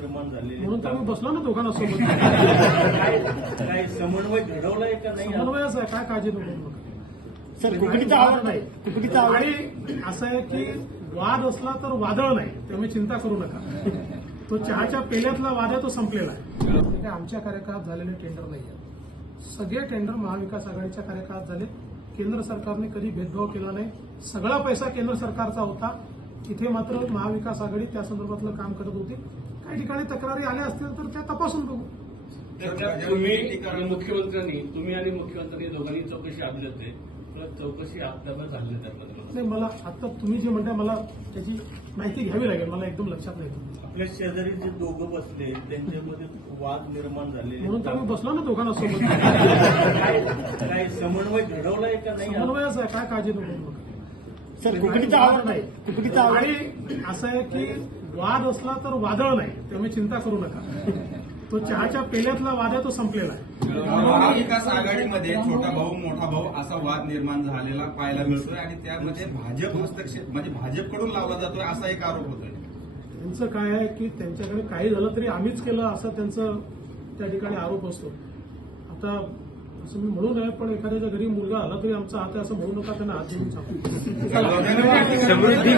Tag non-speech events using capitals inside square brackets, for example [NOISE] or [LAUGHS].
निर्माण झालेले म्हणून तर मी बसलो ना दोघांना सोबत काय [LAUGHS] काय समन्वय घडवलाय का नाही? समन्वयच आहे काय काळजी नको करू. नका. सर कुकडीचा आवाज नाही. कुकडीचा आवाज आणि असं आहे की वाद असला तर वादळ नाही त्यामुळे चिंता करू नका. तो चहाच्या पेल्यातला वाद आहे तो संपलेला आहे. काय आमच्या कार्यकाळात झालेले टेंडर नाही सगळे टेंडर महाविकास आघाडीच्या कार्यकाळात झाले. केंद्र सरकारने कधी भेदभाव केला नाही. सगळा पैसा केंद्र सरकारचा होता. इथे मात्र महाविकास आघाडी त्या संदर्भातलं काम करत होती. काही ठिकाणी तक्रारी आल्या असतील तर त्या तपासून बघू. तुम्ही मुख्यमंत्र्यांनी तुम्ही आणि मुख्यमंत्र्यांनी दोघांनी चौकशी आली होते तर चौकशी आपल्याला झाली नाही मला आता तुम्ही जे म्हणताय मला त्याची माहिती घ्यावी लागेल. मला एकदम लक्षात नाही आपल्या शेजारी जे दोघं बसले त्यांच्यामध्ये वाद निर्माण झालेले. म्हणून तर मी बसलो ना दोघांना सोबत. [LAUGHS] काय काय समन्वय घडवलाय का नाही? समन्वयच आहे. काय काळजी नका. सर कुकडीचा आवाज नाही. कुकडीचा आवाज आणि असं आहे की वाद असला तर वादळ नाही. त्यामुळे चिंता करू नका. तो चहाच्या पेल्यातला वाद आहे तो संपलेला आहे. महाविकास आघाडीमध्ये छोटा भाऊ मोठा भाऊ असा वाद निर्माण झालेला पाहायला मिळतोय आणि त्यामध्ये भाजप हस्तक्षेप म्हणजे भाजपकडून लावला जातोय असा एक आरोप होतोय. त्यांचं काय आहे की त्यांच्याकडे काही झालं तरी आम्हीच केलं असं त्यांचं त्या ठिकाणी आरोप असतो. आता असं मी म्हणू नये पण एखाद्याच्या घरी मुलगा आला तरी आमचा हात आहे असं म्हणू नका त्यांना हात देऊन समृद्धी